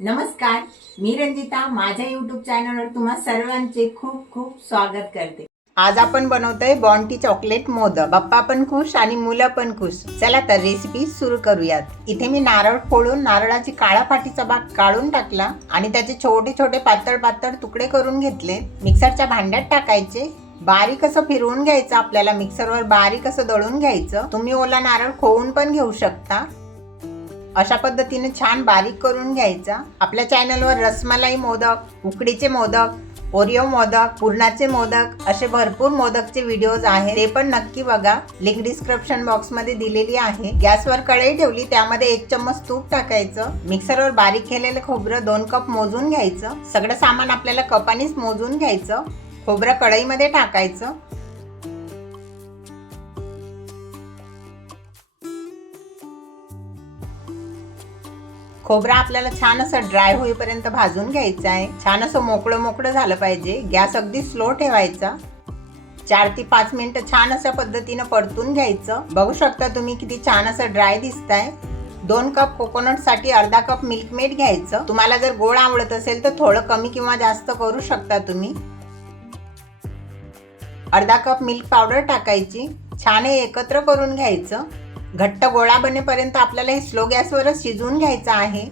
नमस्कार मी रंजिता माझ्या युट्यूब चॅनलवर तुम्हा सर्वांचे खूप खूप स्वागत करते. आज आपण बनवतोय बॉन्टी चॉकलेट मोदक. बाप्पा पण खुश आणि मुलं पण खुश. चला तर रेसिपी सुरू करूयात. इथे मी नारळ फोडून नारळाची काळा फाटीचा भाग काढून टाकला आणि त्याचे छोटे छोटे पातळ पातळ तुकडे करून घेतले. मिक्सरच्या भांड्यात टाकायचे. बारीक असं फिरवून घ्यायचं आपल्याला. मिक्सरवर बारीक असं दळून घ्यायचं. तुम्ही ओला नारळ खोवून पण घेऊ शकता. अशा पद्धतीने छान बारीक करून घ्यायचा. आपल्या चॅनलवर रसमलाई मोदक उकडीचे मोदक ओरिओ मोदक पुरणाचे मोदक असे भरपूर मोदकचे व्हिडिओज आहेत. ते पण नक्की बघा. लिंक डिस्क्रिप्शन बॉक्समध्ये दिलेली आहे. गॅसवर कढई ठेवली त्यामध्ये एक चम्मच तूप टाकायचं. मिक्सरवर बारीक केलेलं खोबरं दोन कप मोजून घ्यायचं. सगळं सामान आपल्याला कपानीच मोजून घ्यायचं. खोबरं कढईमध्ये टाकायचं. खोबरं आपल्याला छान असं ड्राय होईपर्यंत भाजून घ्यायचं आहे. छान असं मोकळं मोकळं झालं पाहिजे. गॅस अगदी स्लो ठेवायचा. चार ते पाच मिनटं छान अशा पद्धतीनं परतून घ्यायचं. बघू शकता तुम्ही किती छान असं ड्राय दिसताय. दोन कप कोकोनटसाठी अर्धा कप मिल्क मेड घ्यायचं. तुम्हाला जर गोड आवडत असेल तर थोडं कमी किंवा जास्त करू शकता तुम्ही. अर्धा कप मिल्क पावडर टाकायची. छान हे एकत्र करून घ्यायचं. घट्ट गोळा बनेपर्यंत आपल्याला हे स्लो गॅसवरच शिजवून घ्यायचं आहे.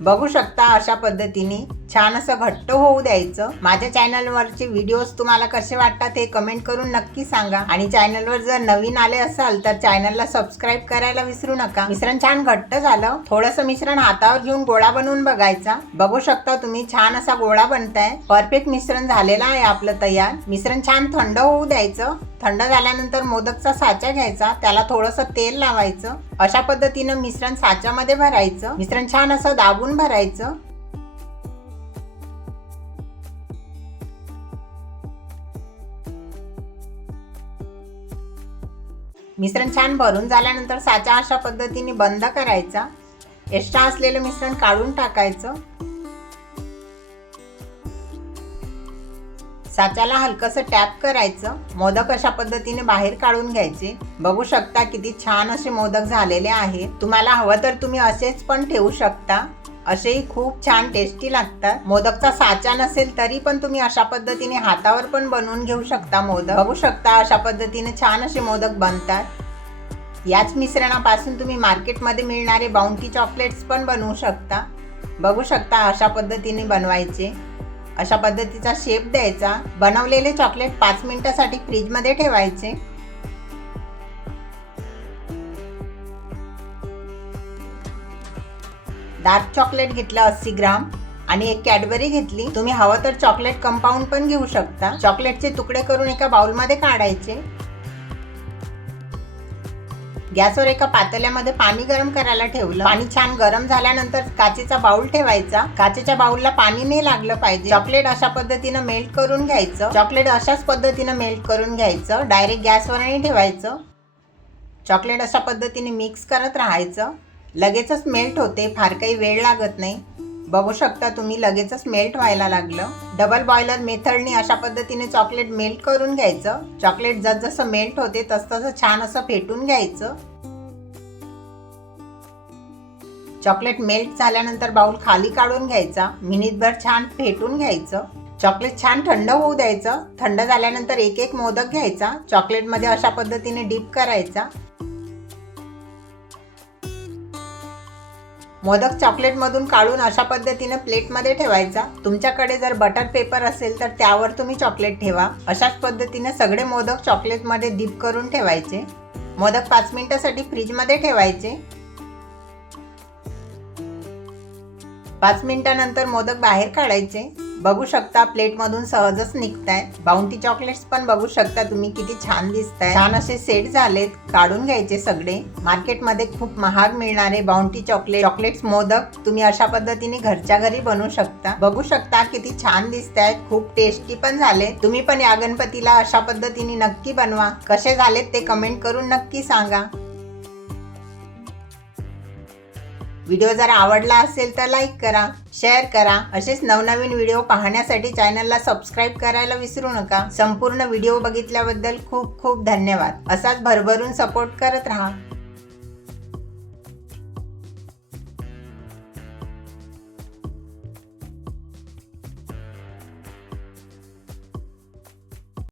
बघू शकता अशा पद्धतीने. छान असं घट्ट होऊ द्यायचं. माझ्या चॅनलवरचे व्हिडिओज तुम्हाला कसे वाटतात हे कमेंट करून नक्की सांगा. आणि चॅनलवर जर नवीन आले असाल तर चॅनलला सबस्क्राईब करायला विसरू नका. मिश्रण छान घट्ट झालं. थोडंसं मिश्रण हातावर घेऊन गोळा बनवून बघायचा. बघू शकता तुम्ही छान असा गोळा बनताय. परफेक्ट मिश्रण झालेलं आहे आपलं तयार. मिश्रण छान थंड होऊ द्यायचं. थंड झाल्यानंतर मोदकचा साचा घ्यायचा. त्याला थोडंसं तेल लावायचं. अशा पद्धतीनं मिश्रण साच्यामध्ये भरायचं. मिश्रण छान असं दाबून भरायचं. मिश्रण छान भरून झाल्यानंतर साचा अशा पद्धतीने बंद करायचा. एक्स्ट्रा असलेलं मिश्रण काढून टाकायचं. साच्याला हलकस टॅप करायचं. मोदक अशा पद्धतीने बाहेर काढून घ्यायचे. बघू शकता किती छान असे मोदक झालेले आहे तुम्हाला हवं तर तुम्ही असेच पण ठेवू शकता. असेही खूप छान टेस्टी लागतात. मोदकचा साचा नसेल तरी पण तुम्ही अशा पद्धतीने हातावर पण बनवून घेऊ शकता मोदक. बघू शकता अशा पद्धतीने छान असे मोदक बनतात. याच मिश्रणापासून तुम्ही मार्केटमध्ये मिळणारे बाउंटी चॉकलेट्स पण बनवू शकता. बघू शकता अशा पद्धतीने बनवायचे. अशा पद्धतीचा शेप द्यायचा. बनवलेले चॉकलेट पाच मिनिटासाठी फ्रीजमध्ये ठेवायचे. डार्क चॉकलेट घेतला अस्सी ग्राम आणि एक कॅडबरी घेतली. तुम्ही हवं तर चॉकलेट कंपाऊंड पण घेऊ शकता. चॉकलेटचे तुकडे करून एका बाउलमध्ये काढायचे. गॅसवर एका पातेल्यामध्ये पाणी गरम करायला ठेवलं. पाणी छान गरम झाल्यानंतर काचेचा बाउल ठेवायचा. काचेच्या बाउलला पाणी नाही लागलं पाहिजे. चॉकलेट अशा पद्धतीनं मेल्ट करून घ्यायचं. चॉकलेट अशाच पद्धतीनं मेल्ट करून घ्यायचं. डायरेक्ट गॅसवर नाही ठेवायचं. चॉकलेट अशा पद्धतीने मिक्स करत राहायचं. लगेचच मेल्ट होते फार काही वेळ लागत नाही. बघू शकता तुम्ही लगेचच मेल्ट व्हायला लागलं. डबल बॉयलर मेथडने अशा पद्धतीने चॉकलेट मेल्ट करून घ्यायचं. चॉकलेट जसजसं मेल्ट होते तसतसं छान असं फेटून घ्यायचं. चॉकलेट मेल्ट झाल्यानंतर बाउल खाली काढून घ्यायचा. मिनिटभर छान फेटून घ्यायचं. चॉकलेट छान थंड होऊ द्यायचं. थंड झाल्यानंतर एक एक मोदक घ्यायचा. चॉकलेटमध्ये अशा पद्धतीने डीप करायचा. मोदक चॉकलेटमधून काढून अशा पद्धतीने प्लेटमध्ये ठेवायचा. तुमच्याकडे जर बटर पेपर असेल तर त्यावर तुम्ही चॉकलेट ठेवा. अशाच पद्धतीने सगळे मोदक चॉकलेटमध्ये डीप करून ठेवायचे. मोदक पाच मिनिटासाठी फ्रीजमध्ये ठेवायचे. पाच मिनिटानंतर मोदक बाहेर काढायचे. बघू शकता प्लेटमधून सहजच निघत आहेत बाउंटी चॉकलेट्स पण बघू शकता तुम्ही किती छान दिसत आहे छान असे सेट झालेत काढून घ्यायचे सगळे. मार्केटमध्ये खूप महाग मिळणारे बाउंटी चॉकलेट चॉकलेट्स मोदक तुम्ही अशा पद्धतीने घरच्या घरी बनवू शकता. बघू शकता किती छान दिसत आहेत खूप टेस्टी पण झाले तुम्ही पण या गणपतीला अशा पद्धतीने नक्की बनवा. कसे झालेत ते कमेंट करून नक्की सांगा. व्हिडिओ जर आवडला असेल तर लाईक करा शेअर करा. असेच नवनवीन व्हिडिओ पाहण्यासाठी चॅनलला सबस्क्राईब करायला विसरू नका. संपूर्ण व्हिडिओ बघितल्याबद्दल खूप खूप धन्यवाद. असाच भरभरून सपोर्ट करत राहा.